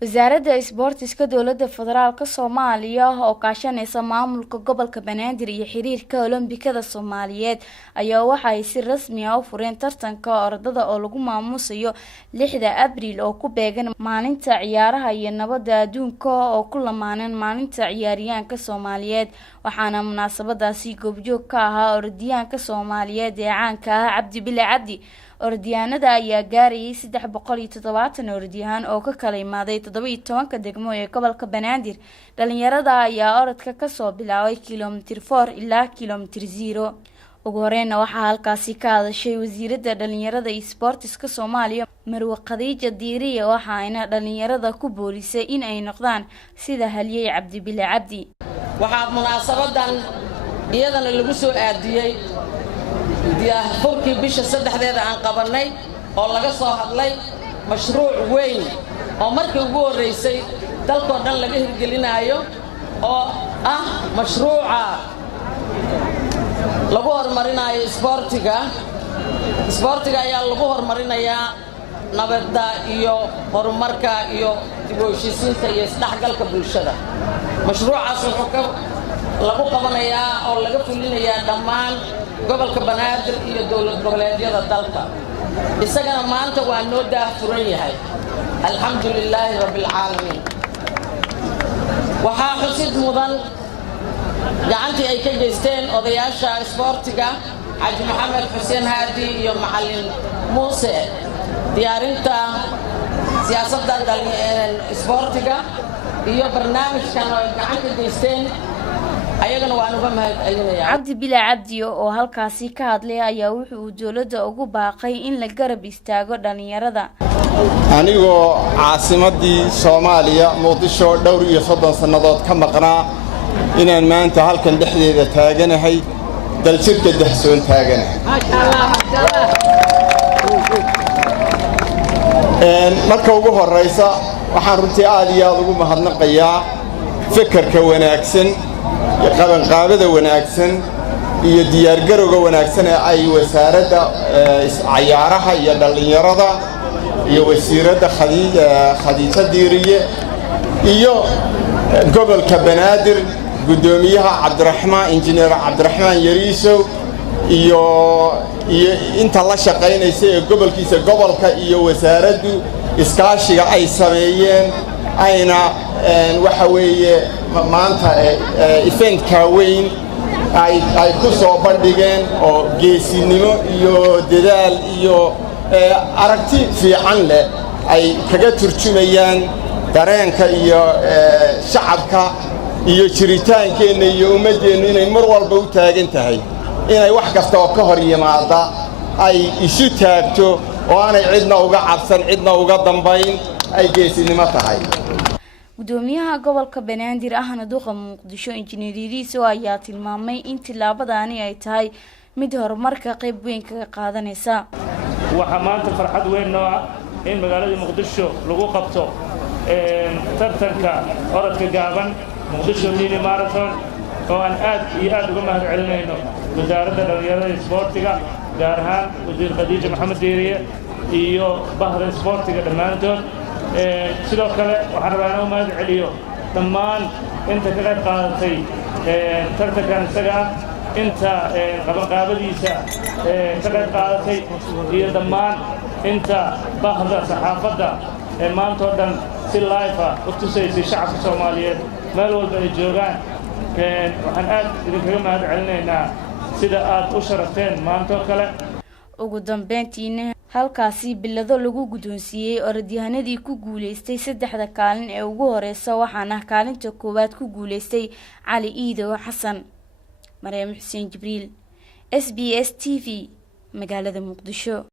wasaaradda isboortiska dowladda federaalka Soomaaliya oo kaashanaysa maamulka gobolka Banaadir iyo xiriirka Olombikada Soomaaliyeed ayaa waxa ay si rasmi ah u fureen tartanka orodada oo lagu maamuusayo 6 Abriil oo ku beegan maalinta ciyaaraha iyo nabadda adduunka oo ku lamaanan maalinta ciyaaryahanka Soomaaliyeed waxaana munaasabadaasi goobjoog ka ahaa orodyahanka Soomaaliyeed ee caanka ah Cabdi Bile Cabdi orodyahanada ayaa gaarayay 370 orodyahan oo ka kala imaaday 17 degmo ee gobolka Banaadir dhalinyarada ayaa orodka ka soo bilaabay kiiloomitir 4 ilaa kiiloomitir 0 ugu horeeyna waxa halkaasi ka hadashay wasiiradda dhalinyarada iyo isboortiska Soomaaliya Marwo Khadiija Diiriye waxa ayna dhalinyarada ku boolisay in ay noqdaan sida haliyay Cabdi Bile Cabdi waxa munaasabadan iyadana lagu soo aadiyay furkii bisha 3 aan qabanay oo laga soo hadlay mashruuc weyn oo markii ugu horeysay dalka dhan laga hirgelinayo oo ah mashruuca lagu horumarinayo isboortiga ayaa lagu horumarinayaa nabadda iyo horumarka iyo dib u heshiisiinta iyo isdhexgalka bulshada mashruucaas wuxuu lagu qabanayaa oo laga fulinayaa dhammaan gobolka Banaadir iyo dawlad goboleedyada dalka isagana maanta waa noo daahfuran yahay alxamdulilaahi rabbil caalamiin waxaa xusid mudan gacantii ay ka geysteen odayaasha isboortiga Xaji Maxamed Xuseen Haadi iyo Macallin Muuse diyaarinta siyaasadda isboortiga iyo barnaamijkan oo gacan ka geysteen ayagana waan uga mahadcelinayaa Cabdi Bile Cabdi oo halkaasi ka hadlay ayaa wuxuu dawladda ugu baaqay in la garab istaago dhalinyarada anigoo caasimadii Soomaaliya Muqdisho dhowr iyo 30 sanadood ka maqnaa inaan maanta halkan dhexdeeda taaganahay dalshirka dahsoon taaganahay marka ugu horeysa waxaan runtii aad iyo aad ugu mahadnaqayaa fikirka wanaagsan qabanqaabada wanaagsan iyo diyaar garowga wanaagsan ee ay wasaaradda ciyaaraha iyo dhalinyarada iyo wasiiradda Khadiija Diiriye iyo gobolka Banaadir gudoomiyaha Cabdiraxmaan injineer Cabdiraxmaan Yariiso iyo inta la shaqeynaysa ee gobolka iyo wasaaraddu iskaashiga ay sameeyeen ayna waxa weeye maanta event-ka weyn ay ku soo bandhigeen oo geesinimo iyo dadaal iyo aragti fiican leh ay kaga turjumayaan dareenka iyo shacabka iyo jiritaankeena iyo ummadeena inay mar walba u taagan tahay inay wax kasta oo ka hor yimaada ay isu taagto oo aanay cidna uga cabsan cidna uga dambayn ay geesinimo tahay gudoomiyaha gobolka Banaadir ahna duqa Muqdisho injineer Yariiso ayaa tilmaamay in tilaabadani ay tahay mid horumarka qayb weyn ka qaadanaysa waxa maanta farxad weyn oo ah in magaalada Muqdisho lagu qabto tartanka orodka gaaban Muqdisho Mini Marathon oo aan aad iyo aad uga mahadcelinayno wasaaradda dhalinyarada isboortiga gaar ahaan wasiir Khadiija Maxamed Diiriye iyo bahda isboortiga dhammaantood sidoo kale waxaan rabaa inaan mahad celiyo dhammaan inta ka qayb qaadatay tartankan isaga inta qabanqaabadiisa ka qayb qaadatay iyo dhammaan inta bahda saxaafadda maanta oo dhan si live ah u tusaysay shacabka Soomaaliyeed meel walba ay joogaan waxaan aad idinkaga mahad celinaynaa sida aad u sharafteen maanta oo kale ugu dambeyntiina halkaasi bilado lagu gudoonsiiyay orodyahanadii ku guuleystay 3 kaalin ee ugu horeysa waxaana kaalinta koowaad ku guuleystay Cali Iido Xasan Maryam Xuseen Jibriil SBS TV magaalada Muqdisho